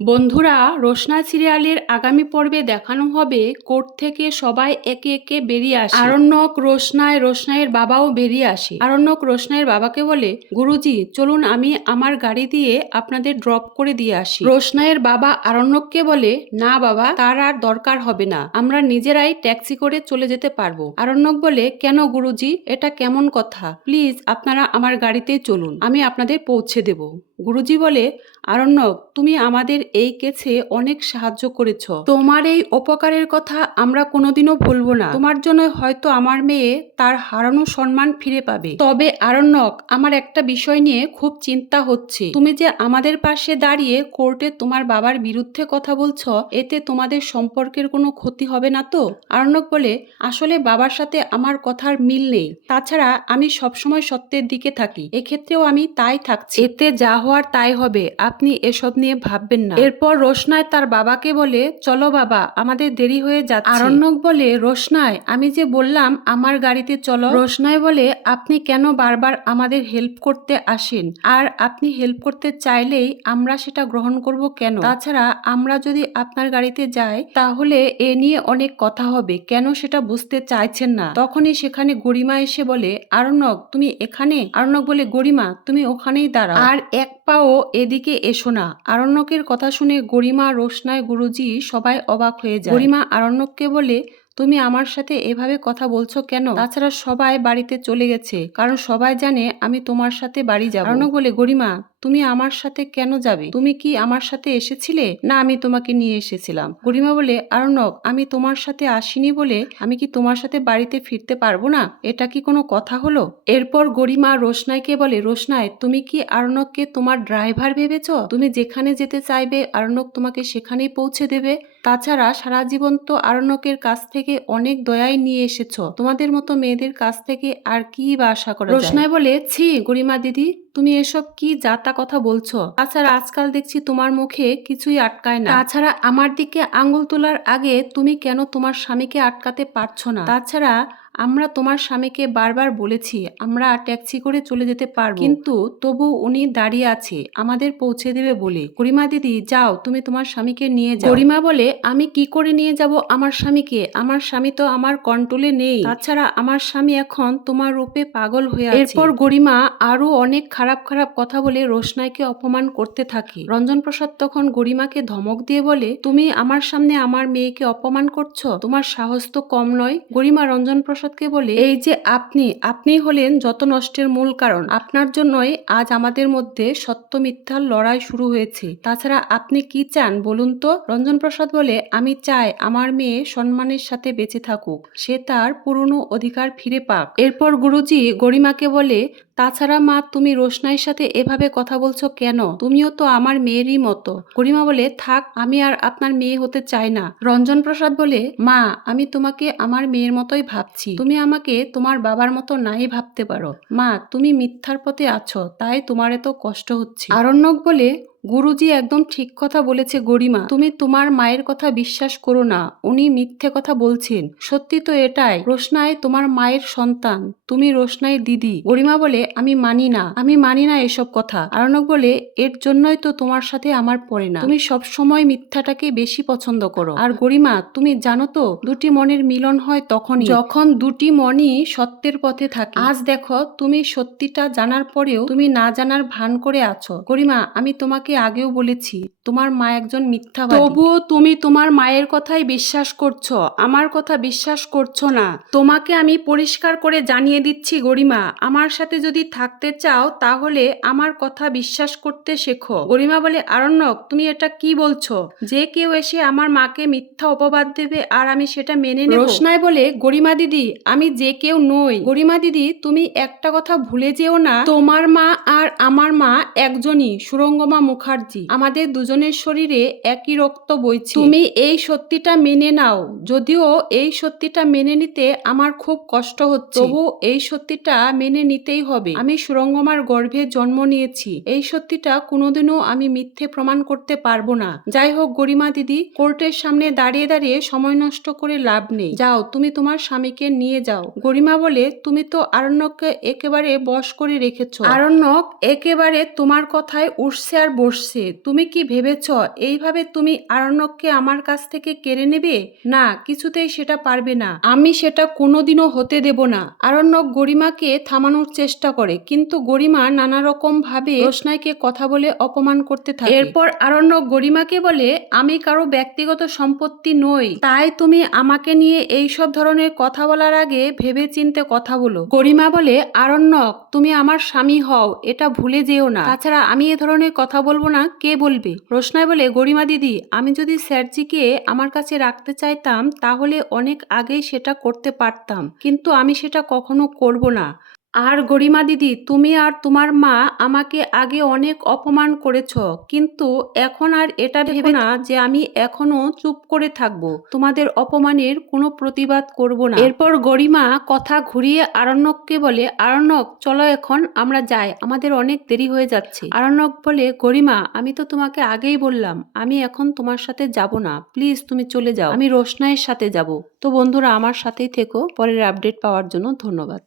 বন্ধুরা, রোশনা সিরিয়ালের আগামী পর্বে দেখানো হবে কোর্ট থেকে সবাই একে একে বেরিয়ে আসে। আরণ্যক রোশনায় রোশনাইয়ের বাবাও বেরিয়ে আসে। আরণ্যক রোশনাইয়ের বাবাকে বলে, গুরুজি, চলুন আমি আমার গাড়ি দিয়ে আপনাদের ড্রপ করে দিয়ে আসি। রোশনাইয়ের বাবা আরণ্যককে বলে, না বাবা, তার আর দরকার হবে না। আমরা নিজেরাই ট্যাক্সি করে চলে যেতে পারব। আরণ্যক বলে, কেন গুরুজি? এটা কেমন কথা? প্লিজ, আপনারা আমার গাড়িতেই চলুন। আমি আপনাদের পৌঁছে দেব। গুরুজি বলে, আরণ্যক, তুমি আমাদের এই কেছে অনেক সাহায্য করেছ। তোমার এই উপকারের কথা আমরা কোনোদিনও ভুলবো না। তোমার জন্য হয়তো আমার মেয়ে তার হারানো সম্মান ফিরে পাবে। তবে আরণ্যক, আমার একটা বিষয় নিয়ে খুব চিন্তা হচ্ছে। তুমি যে আমাদের পাশে দাঁড়িয়ে কোর্টে তোমার বাবার বিরুদ্ধে কথা বলছ, এতে তোমাদের সম্পর্কের কোনো ক্ষতি হবে না তো? আরণ্যক বলে, আসলে বাবার সাথে আমার কথার মিল নেই। তাছাড়া আমি সবসময় সত্যের দিকে থাকি। এক্ষেত্রেও আমি তাই থাকছি। এতে যা হওয়ার তাই হবে, আপনি এসব নিয়ে ভাববেন না। এরপর রোশনায় তার বাবাকে বলে, চলো বাবা, আমাদের দেরি হয়ে যাচ্ছে। আরণ্যক বলে রোশনায় আমি যে বললাম আমার গাড়িতে চলো। রোশনায় বলে, আপনি কেন বারবার আমাদের হেল্প করতে আসেন? আর আপনি হেল্প করতে চাইলেই আমরা সেটা গ্রহণ করব কেন? তাছাড়া আমরা যদি আপনার গাড়িতে যাই, তাহলে এ নিয়ে অনেক কথা হবে। কেন সেটা বুঝতে চাইছেন না? তখনই সেখানে গরিমা এসে বলে, আরণ্যক, তুমি এখানে? আরণ্যক বলে, গরিমা, তুমি ওখানেই দাঁড়াও। আর এক পাও এদিকে এসো না। আরণ্যকের কথা শুনে গরিমা রোশনায় গুরুজি সবাই অবাক হয়ে যায়। গরিমা আরণ্যককে বলে, তুমি আমার সাথে এভাবে কথা বলছো কেন? তাছাড়া সবাই বাড়িতে চলে গেছে। কারণ সবাই জানে আমি তোমার সাথে বাড়ি যাব। আরণ্যক বলে, গরিমা তুমি আমার সাথে কেন যাবে? তুমি কি আমার সাথে এসেছিলে? না, আমি তোমাকে নিয়ে এসেছিলাম। গরিমা বলে আরণক আমি তোমার সাথে আসিনি বলে আমি কি তোমার সাথে বাড়িতে ফিরতে পারব না? এটা কি কোনো কথা হলো? এরপর গরিমা রোশনাইকে বলে, রোশনাই, তুমি কি আরণককে তোমার ড্রাইভার ভেবেছ? তুমি যেখানে যেতে চাইবে আরণক তোমাকে সেখানেই পৌঁছে দেবে। তাছাড়া সারা জীবন তো আরণ্যকের কাছ থেকে অনেক দয়াই নিয়ে এসেছ। তোমাদের মতো মেয়েদের কাছ থেকে আর কি বা আশা করা রোশনাই বলে, ছি, গরিমা দিদি। তুমি এসব কি যাতা কথা বলছো? তাছাড়া আজকাল দেখছি তোমার মুখে কিছুই আটকায় না। তাছাড়া আমার দিকে আঙ্গুল তোলার আগে তুমি কেন তোমার স্বামীকে আটকাতে পারছ না? তাছাড়া আমরা তোমার স্বামীকে বারবার বলেছি, আমরা ট্যাক্সি করে চলে যেতে পারব। কিন্তু তবু উনি দাঁড়িয়ে আছে, আমাদের পৌঁছে দেবে বলে। গরিমা দিদি, যাও, তুমি তোমার স্বামীকে নিয়ে যাও। গরিমা বলে, আমি কি করে নিয়ে যাব আমার স্বামীকে? আমার স্বামী তো আমার কন্ট্রোলে নেই। তাছাড়া আমার স্বামী এখন তোমার রূপে পাগল হয়ে আছে। এরপর গরিমা আরও অনেক খারাপ খারাপ কথা বলে রোশনাইকে অপমান করতে থাকে। রঞ্জন প্রসাদ তখন গরিমাকে ধমক দিয়ে বলে, তুমি আমার সামনে আমার মেয়েকে অপমান করছ? তোমার সাহস তো কম নয়? গরিমা রঞ্জন প্রসাদকে বলে, এই যে আপনি আপনি হলেন যত নষ্টের মূল কারণ। আপনার জন্যই আজ আমাদের মধ্যে সত্য মিথ্যার লড়াই শুরু হয়েছে। তাছাড়া আপনি কি চান বলুন তো? রঞ্জন প্রসাদ বলে, আমি চাই আমার মেয়ে সম্মানের সাথে বেঁচে থাকুক। সে তার পুরনো অধিকার ফিরে পাক। এরপর গুরুজি গরিমাকে বলে তাছাড়া মা, তুমি রোশনাইয়ের সাথে এভাবে কথা বলছো কেন? তুমিও তো আমার মেয়েরই মতো। করিমা বলে, থাক, আমি আর আপনার মেয়ে হতে চাই না। রঞ্জন প্রসাদ বলে, মা, আমি তোমাকে আমার মেয়ের মতোই ভাবছি। তুমি আমাকে তোমার বাবার মতো নাই ভাবতে পারো। মা, তুমি মিথ্যার পথে আছো, তাই তোমার এত কষ্ট হচ্ছে। আরণ্যক বলে গুরুজি একদম ঠিক কথা বলেছে গরিমা। তুমি তোমার মায়ের কথা বিশ্বাস করো না, উনি মিথ্যে কথা বলছেন। সত্যি তো এটাই, রোশনাই তোমার মায়ের সন্তান, তুমি রোশনাই দিদি। গরিমা বলে, আমি মানি না, আমি মানি না এসব কথা। আরণক বলে, এর জন্যই তো তোমার সাথে আমার পড়ে না। তুমি সব সময় মিথ্যাটাকে বেশি পছন্দ করো। আর গরিমা, তুমি জানো তো, দুটি মনের মিলন হয় তখনই। যখন দুটি মনই সত্যের পথে থাকে। আজ দেখো, তুমি সত্যিটা জানার পরেও তুমি না জানার ভান করে আছো। গরিমা, আমি তোমাকে আগেও বলেছি তোমার মা একজন মিথ্যা তবুও তুমি তোমার মায়ের কথাই বিশ্বাস করছ আমার কথা বিশ্বাস করছ না। তোমাকে আমি পরিষ্কার করে জানিয়ে দিচ্ছি গরিমা আমার সাথে যদি থাকতে চাও তাহলে আমার কথা বিশ্বাস করতে শেখো। গরিমা বলে আরণ্যক তুমি এটা কি বলছো? যে কেউ এসে আমার মাকে মিথ্যা অপবাদ দেবে আর আমি সেটা মেনে নেব? রোশনাই বলে গরিমা দিদি আমি যে কেউ নই। গরিমা দিদি তুমি একটা কথা ভুলে যেও না। তোমার মা আর আমার মা একজনই সুরঙ্গমা মুখার্জি আমাদের দুজনের শরীরে একই রক্ত বইছে। তুমি এই সত্যিটা মেনে নাও যদিও এই সত্যিটা মেনে নিতে আমার খুব কষ্ট হচ্ছে। তবু এই সত্যিটা মেনে নিতেই হবে। আমি সুরঙ্গমার গর্ভে জন্ম নিয়েছি। এই সত্যিটা কোনোদিনও আমি মিথ্যে প্রমাণ করতে পারব না। যাই হোক গরিমা দিদি কোর্টের সামনে দাঁড়িয়ে দাঁড়িয়ে সময় নষ্ট করে লাভ নেই। যাও তুমি তোমার স্বামীকে নিয়ে যাও। গরিমা বলে তুমি তো আরণ্যককে একেবারে বশ করে রেখেছো। আরণ্যক একেবারে তোমার কথায় উঠছে আর বসছে তুমি কি ভেবেছ এইভাবে তুমি আরণ্যককে আমার কাছ থেকে কেড়ে নেবে? না, কিছুতেই সেটা পারবে না। আমি সেটা কোনোদিনও হতে দেব না। আরণ্যক গরিমাকে থামানোর চেষ্টা করে, কিন্তু গরিমা নানা রকম ভাবে রোশনাইকে কথা বলে অপমান করতে থাকে। এরপর আরণ্যক গরিমাকে বলে, আমি কারও ব্যক্তিগত সম্পত্তি নই। তাই তুমি আমাকে নিয়ে এই সব ধরনের কথা বলার আগে ভেবে চিনতে কথা বলো। গরিমা বলে, আরণ্যক, তুমি আমার স্বামী হও। এটা ভুলে যেও না। তাছাড়া আমি এ ধরনের কথা বলব না, কে বলবে? রোশনাই বলে, গরিমা দিদি, আমি যদি স্যারজিকে আমার কাছে রাখতে চাইতাম, তাহলে অনেক আগেই সেটা করতে পারতাম। কিন্তু আমি সেটা কখনো করব না। আর গরিমা দিদি তুমি আর তোমার মা আমাকে আগে অনেক অপমান করেছ কিন্তু এখন আর এটা ভেবে না যে আমি এখনও চুপ করে থাকব। তোমাদের অপমানের কোনো প্রতিবাদ করব না। এরপর গরিমা কথা ঘুরিয়ে আরণ্যককে বলে আরণ্যক চলো এখন আমরা যাই। আমাদের অনেক দেরি হয়ে যাচ্ছে। আরণ্যক বলে গরিমা আমি তো তোমাকে আগেই বললাম আমি এখন তোমার সাথে যাব না। প্লিজ তুমি চলে যাও। আমি রোশনাইয়ের সাথে যাব। তো বন্ধুরা আমার সাথেই থেকো। পরের আপডেট পাওয়ার জন্য ধন্যবাদ।